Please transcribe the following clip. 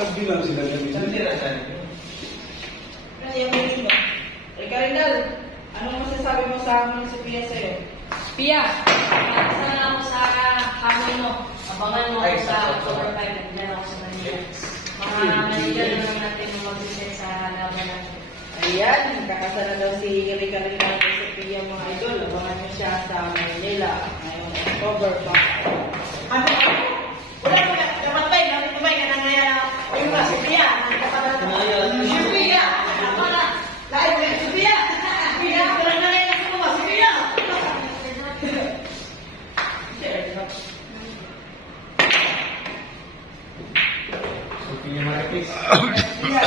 Sabi lang sila ganun. Saan sila saan? Ano yung meeting mo? Karindal, anong masasabi mo sa amin si Pia sa'yo? Pia, sana ako sa hamon mo. Abangan mo Ay, ako sa sa October 5 at diyan ako sa Manila. Mga Manila naman natin yung mag-reset sa laban natin. Ayan, kakasa na daw si Karindal sa Pia mga idol. Abangan niyo siya sa Manila ngayong October 5. Ano? Wala mo ka, kapatay, namin ka na ngayon. Yung mga si Pia, si Pia, ako na. Lahat mo si Pia. Pia, wala na ngayon ako mo, si Pia. Sophia Marquez. Pia,